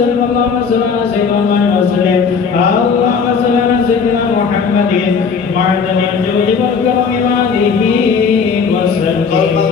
اللهم صل على سيدنا وسلم اللهم صل على سيدنا محمد معدن الجود والكرم وآله وسلم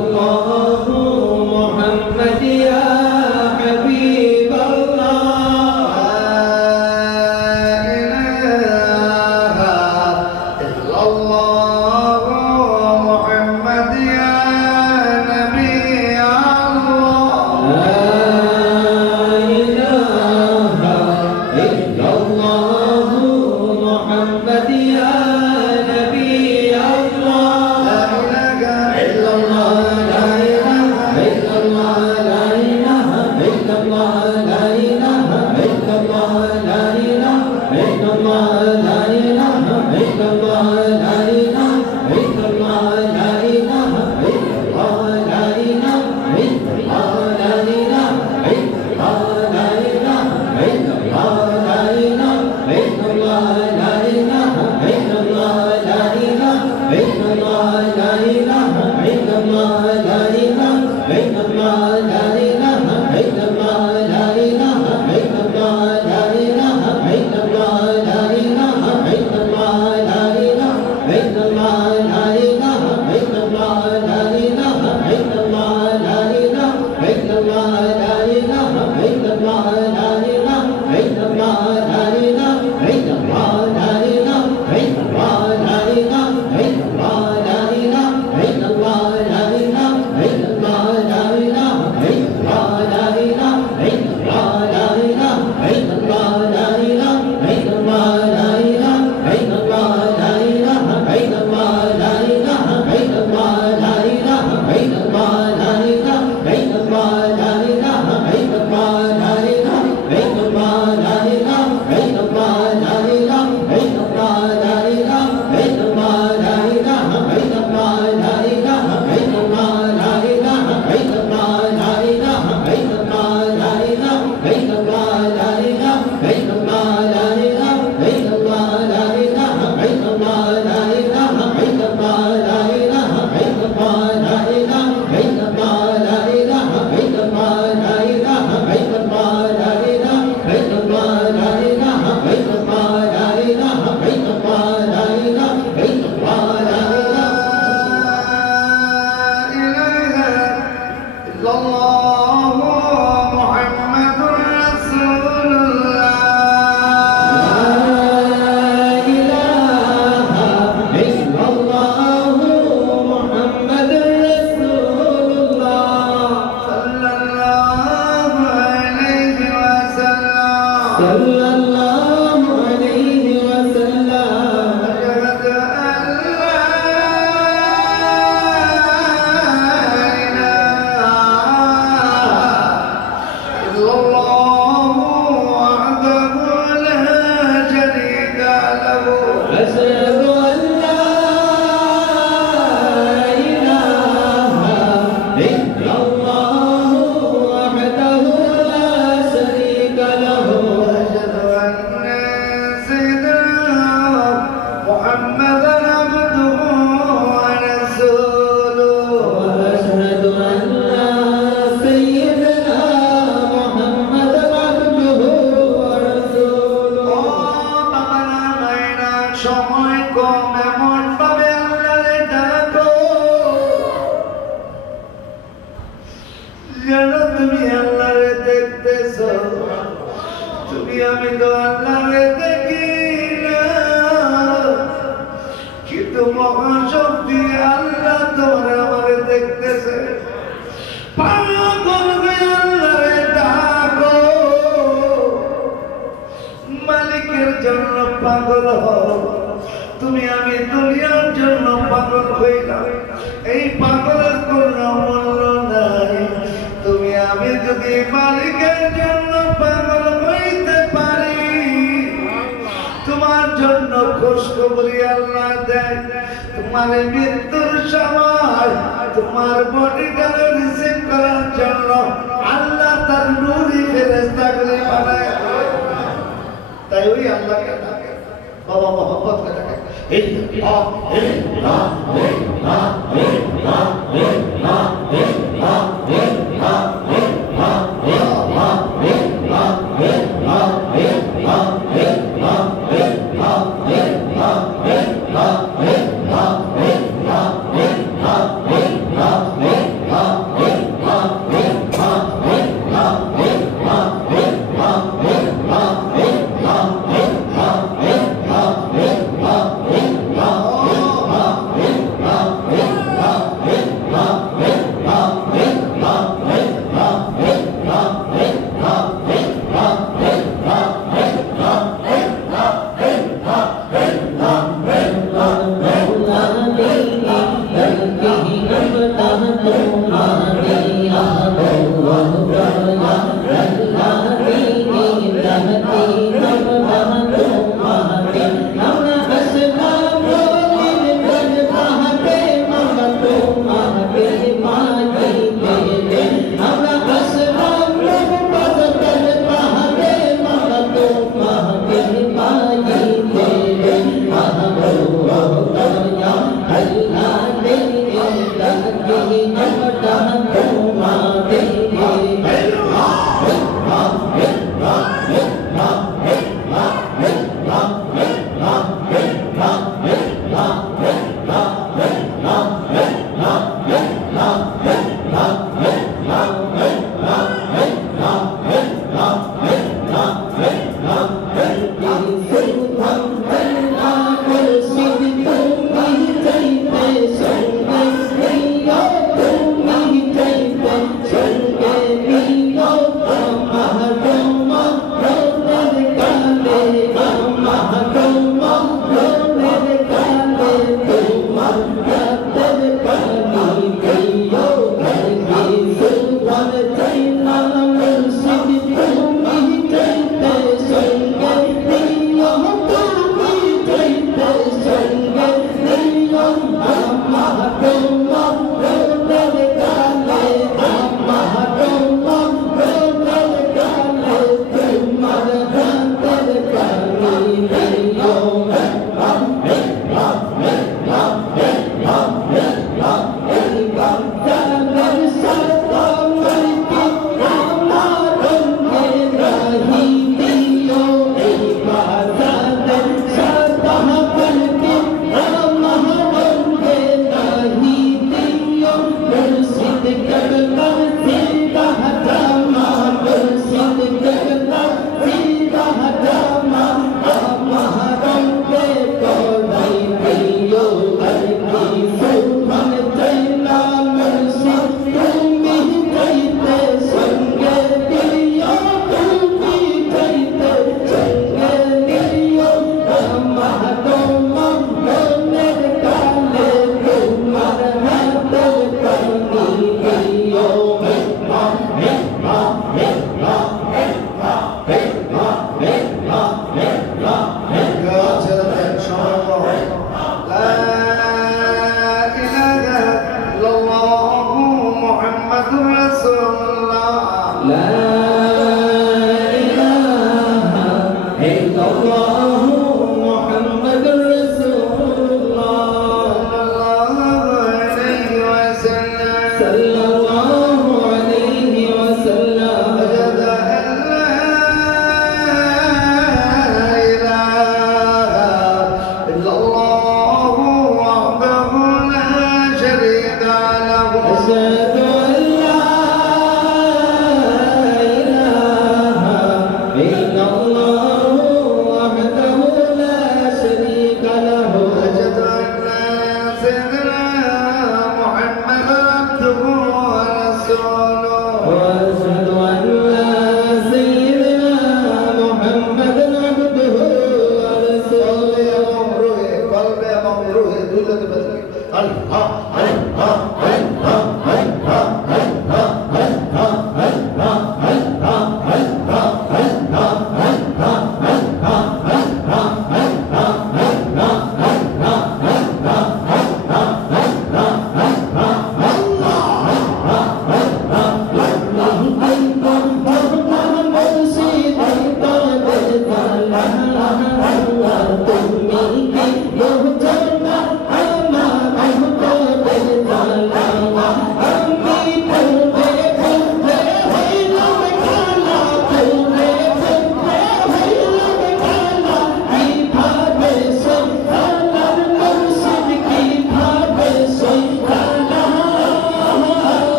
الله محمد يا حبيب الله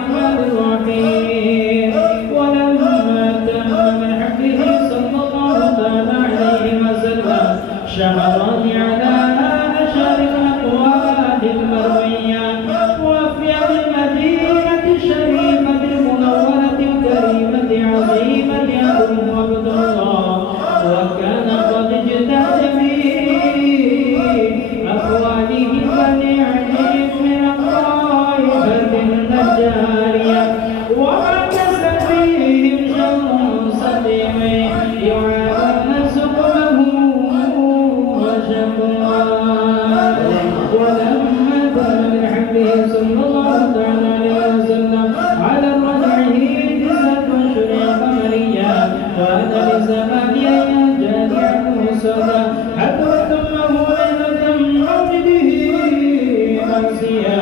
الرحمن الرحيم ولما تم من حمده صلى الله تعالى عليه وسلم شهران على أشهر الأقوال المروية وفي المدينة الشريفة المنورة الكريمة عظيمة أبوه عبد الله وكان قد اجتهد في أقواله فليعجب من الطائفة النجارية وعكس فيهم شمس سليم يعانون سقمه وشكواه ولما تم من حمده صلى الله تعالى عليه وسلم على رجعه 9 أشهر قمرية وأنا لزمان ينجلي عنه صدى حتى تمه ليلة مولده أمسية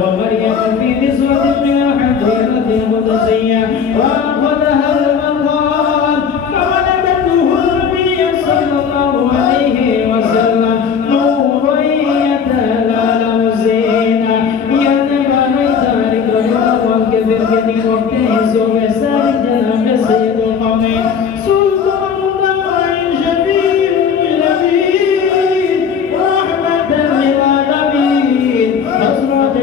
ومريم في نسوة من الحجيرة القدسية وأخذها المقام فولدته النبي صلى الله عليه وسلم نورا يتلال زينا يتبع ذلك الرجل الكبير كثير وقته سوء سار جنب سيد القوم سلطان دمع شبيب جميل رحمة للعالمين أسرة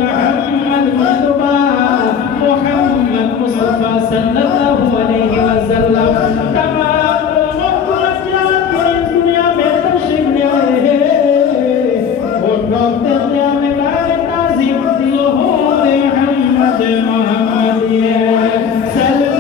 محمد مصطفى صلى الله عليه وسلم تمام مقرة الدنيا में तशरीफ ले आए और रब्बे में ताज़ीम दिल हो मोहम्मद ये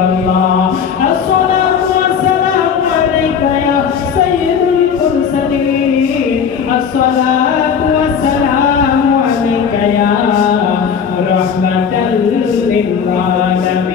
illallah. As-salatu was-salamu alayka ya sayyidul mursalin. As-salatu was-salamu alayka ya rahmatan lil alamin.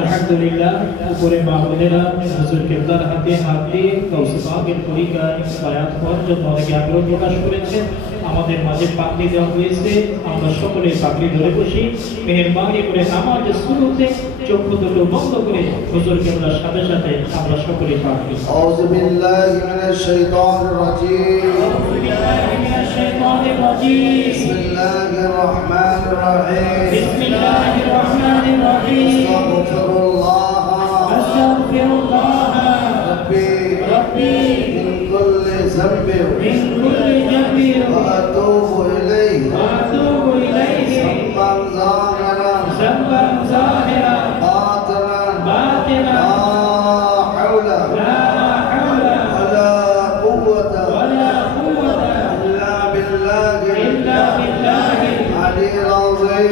Alhamdulillah, উপরে মাহমুদেরা হুজুর কিবলার হাতে হাত দিয়ে গাউসে পাকের তরিকায় বায়াত হওয়ার জন্য অনেকে আগ্রহ প্রকাশ করেছেন। আমাদের মাঝে পাগড়ি দেওয়া হয়েছে, আমরা সকলে পাগড়ি ধরে বসি। মেহেরবানি করে নামাজের শুরুতে চক্ষু দুটো বন্ধ করে হুজুর কিবলার সাথে সাথে আমরা সকলে পাগড়ি। আউযু বিল্লাহি মিনাশ শাইতানির রাজীম। আউযু বিল্লাহি মিনাশ শাইতানির রাজীম। বিসমিল্লাহির রহমানির রহিম। বিসমিল্লাহির রহমানির রহিম। আস্তাগফিরুল্লাহ রব্বি মিন কুল্লি যামবিন ওয়া আতুবু ইলাইহি সাব্বান যাহিরান বাতিনান লা হাওলা ওয়ালা কুওয়াতা ইল্লা বিল্লাহিল আলিyyil আযীম।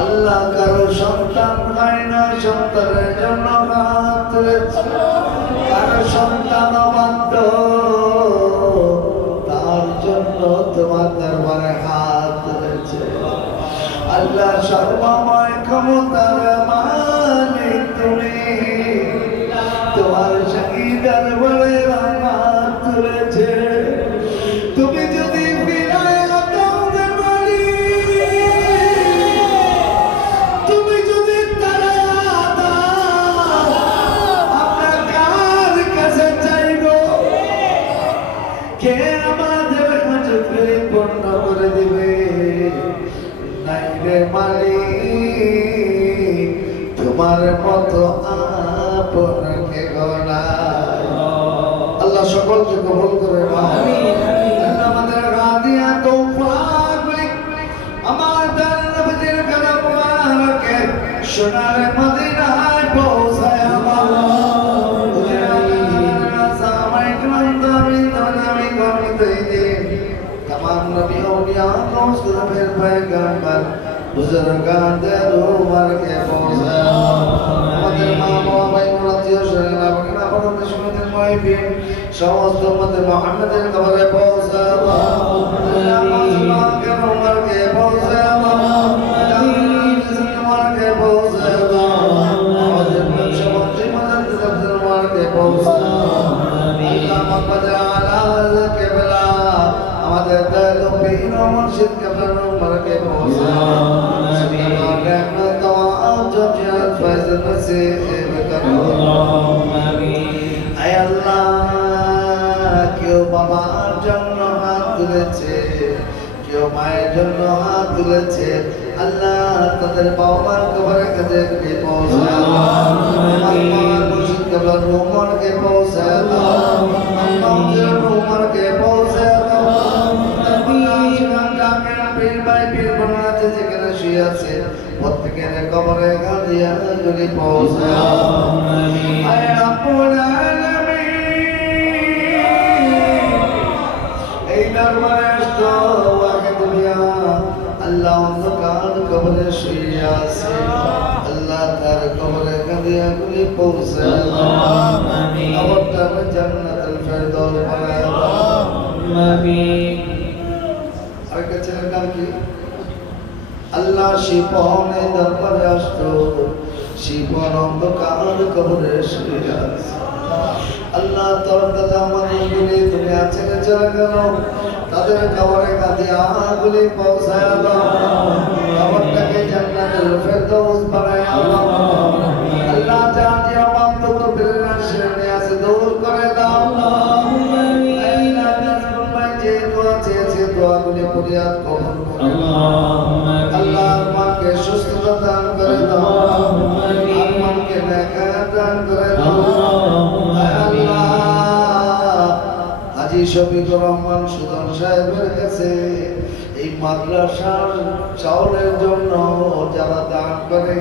আল্লাহ কারো সন্তান হয় না। সন্তানের জন্য হাত তুলেছে, কারো সন্তান অবাধ্য তার জন্য তোমার দরবারে হাত তুলেছে। আল্লাহ সর্বময় ক্ষমতার মালিক তুমি, তোমার সঙ্গী দরবারে হাত তুলেছে। তুমি যদি ফিরায় আদাউদের বাড়ি, তুমি যদি তারায় আদাও, আমরা কার কাছে চাইব? কে আমাদের হাজতে পূর্ণ করে দিবে? নাই রে মালিক, তোমার মতো আপন কে গোনা। আল্লাহ সকলকে কবুল করে আমাদের গাদিয়া তৌফিক আমার নবীর কালাম মুবারকে সোনার মদিনায় পৌঁছায় আমার সামাই ক্লান্তামি নামি করতে দিন तमाम नबी औलिया गौसुल फिर पैगंबर बुजुर्गान उमर के पहुंचा আমাদের মা বাবা ভাই মুরাদিয়া শরীরা বকনা বরত সুন্নাতের মুহিবিন সমস্ত উম্মত মুহাম্মাদের কবরে পৌঁছা আল্লাহ কে উমর কে পৌঁছা উমর কে পৌঁছা আমাদের সমস্ত মুজাদ্দিদ উমর কে পৌঁছা আল্লাহ মুহাম্মদ আলা কেবলা আমাদের দয়ালু পীর ও মুর্শিদ কেবলা উমর কে পৌঁছা কেউ বাবার জন্য হাত তুলেছে, কেউ মায়ের জন্য হাত তুলেছে। আল্লাহ তাদের বাবার কবরের কাছে পৌঁছায় মুর্শিদ কেবলা উমরকে পৌঁছায় উমরকে পৌঁছায় পীর ভাই পীর বোনেরা যেখানে শুয়ে আছে প্রত্যেকের কবরে গাদিয়া গুলি পৌঁছায় আয় রাব্বুল আলামিন। এই দরবারে আসতো ওয়াকে দুনিয়া আল্লাহ অন্ধকার কবরে শুয়ে আছে, আল্লাহ তার কবরে গাদিয়া গুলি পৌঁছায় আমিন। কবরটার জান্নাতুল ফেরদৌস বানায় আমিন। আরেকটা ছেলের নাম কি? আল্লাহ শিপনে দরবারে আসতো, শিপন অন্ধকার কবরে শুয়ে আছে। আল্লাহ তোর দাদা আমাদের গুলি দুনিয়া ছেড়ে চলে গেল, তাদের কবরে গাদিয়া গুলি পৌঁছায় আল্লাহ কবরটাকে জান্নাতুল ফেরদৌস বানায় আল্লাহ। আল্লাহ যার যে অবাধ্য কবিরের আশীর্বাদে আছে দূর করে দাও যে দোয়া চেয়েছে দোয়াগুলি ফরিয়াদ কবুল করে আল্লাহ। আমাকে সুস্থতা দান করে দাও, আমাকে নেকায়াত দান করে দাও আল্লাহ। হাজী শফিকুর রহমান সুদন সাহেবের কাছে এই মাদ্রাসার চাউলের জন্য যারা দান করে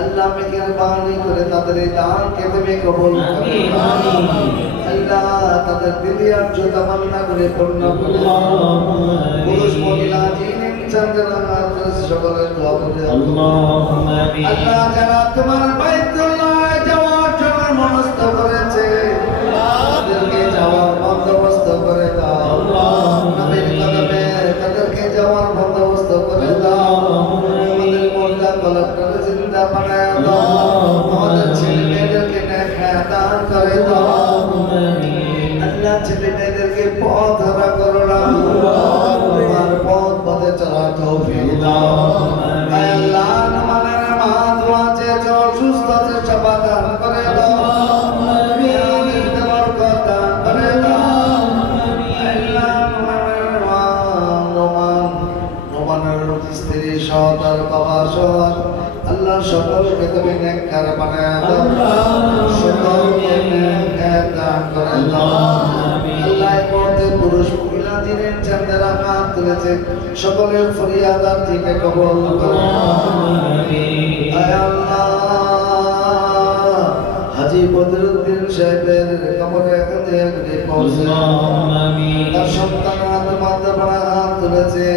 আল্লাহ মেহেরবানি করে তাদের এই দানকে তুমি কবুল করে আল্লাহ। তাদের দিলি আর তামান্না করে পূর্ণ করে পুরুষ মহিলা যিনি চন্দ্রা সকলের দোয়া করে আল্লাহ। যারা তোমার বাইতুল্লাহ যাওয়ার জন্য মনস্থ করেছে তাদেরকে যাওয়ার বন্দোবস্ত করে দাও, নবীর কদমে তাদেরকে যাওয়ার বন্দোবস্ত করে দাও। আমাদের মোল্লা কলকটাকে জিন্দা বানায় দাও, আমাদের ছেলে মেয়েদেরকে নেক দান করে দাও আল্লাহ। ছেলে মেয়েদেরকে পথ হারা করো না, তোমার পথ পথে চলার তৌফিক দাও আল্লাহ। আমাদের মা দোয়া চেয়েছে অসুস্থ আছে সবা দান করে দাও, আল্লাহ সকলকে তুমি নেককার বানায় দাও, সকলকে নেককার দান করে দাও আল্লাহ। মধ্যে পুরুষ মহিলা যিনি চাঁদের হাত তুলেছে সকলের ফরিয়াদ আর থেকে কবুল করো আয় আল্লাহ। হাজী বদরুদ্দিন সাহেবের কবরে গাদিয়া গুলি পৌঁছে তার সন্তান হাত মাথা পড়া হাত তুলেছে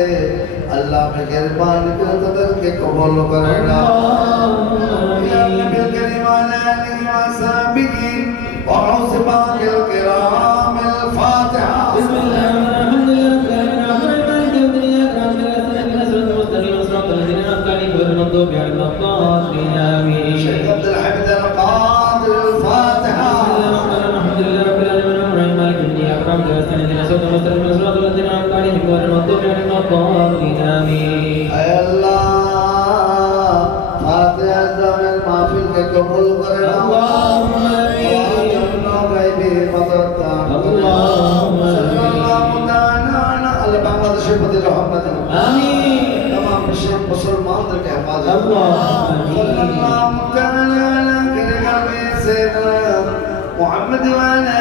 আল্লাহ মেহেরবানি করে তাদেরকে কবুল করে না। سباق الكرام الفاتحة. بسم الله الرحمن الرحيم مالك يوم الدين إياك نعبد وإياك نستعين اهدنا الصراط المستقيم صراط الذين أنعمت عليهم غير المغضوب عليهم ولا الضالين آمين. شيخ عبد الحميد القادر الفاتحة. الحمد لله رب العالمين الرحمن مالك يوم الدين إياك نعبد وإياك نستعين اهدنا الصراط المستقيم صراط الذين أنعمت عليهم غير المغضوب عليهم ولا الضالين آمين. اے اللہ فاتحہ زمین محفل کے قبول کرے اللهم آمين. اللهم বাংলাদেশের প্রতি রহমত آمين. तमाम মুসলমানদেরকে হেফাজত اللهم آمين. মুহাম্মদ ওয়া আলা